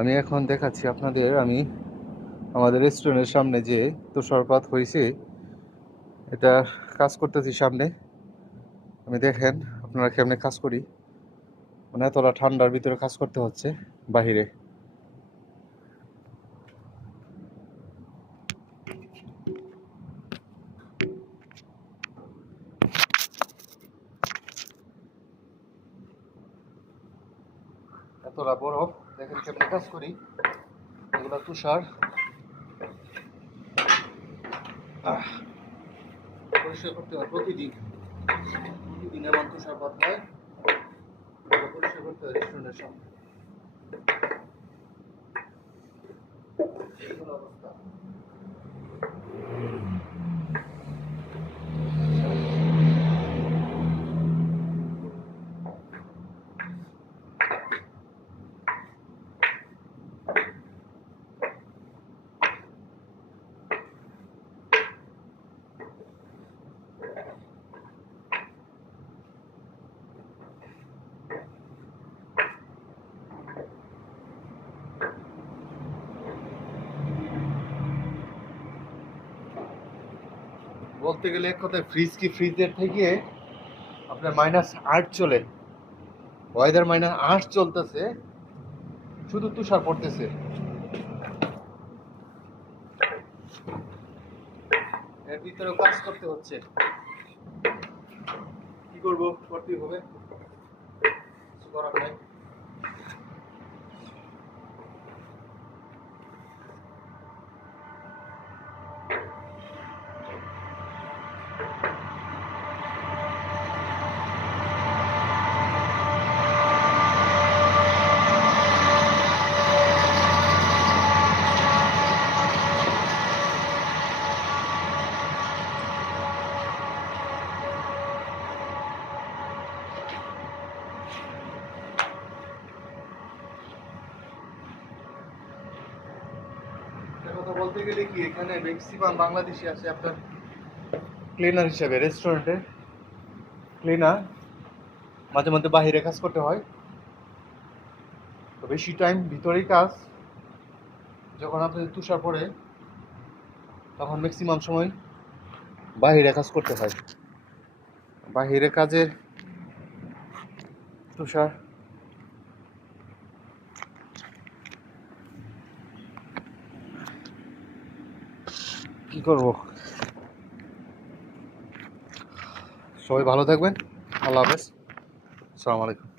আমি এখন দেখাচ্ছি আপনাদের আমি আমাদের রেস্টুরেন্টের সামনে যে তুষারপাত হয়েছে এটা কাজ করতেছি সামনে। আমি দেখেন আপনারা কেমনে কাজ করি, মানে এতটা ঠান্ডার ভিতরে কাজ করতে হচ্ছে বাহিরে। এতটা বরফ, দেখেন কেমনে কাজ করি। এগুলো তুষার পরিষ্কার করতে হয় প্রতিদিন। প্রতিদিন এমন তুষারপাত হয়, পরিষ্কার করতে হয় রেস্টুরেন্টের সামনে। এই হলো অবস্থা। বলতে গেলে এক কথায় ফ্রিজ কি, ফ্রিজের থেকে আপনার -8 চলে, ওয়েদার -8 চলতেছে, শুধু তুষার পড়তেছে। এর ভিতরেও কাজ করতে হচ্ছে, কি করবো, করতেই হবে, কিছু করার নাই। কথা বলতে গেলে কি, এখানে ম্যাক্সিমাম বাংলাদেশি আছে আপনার ক্লিনার হিসেবে, রেস্টুরেন্টে ক্লিনার। মাঝে মধ্যে বাহিরে কাজ করতে হয়, তো বেশি টাইম ভিতরেই কাজ। যখন আপনাদের তুষার পড়ে তখন ম্যাক্সিমাম সময় বাহিরে কাজ করতে হয়। বাহিরে কাজের তুষার কি করব। সবাই ভালো থাকবেন, আল্লাহ হাফেজ, আসসালামু আলাইকুম।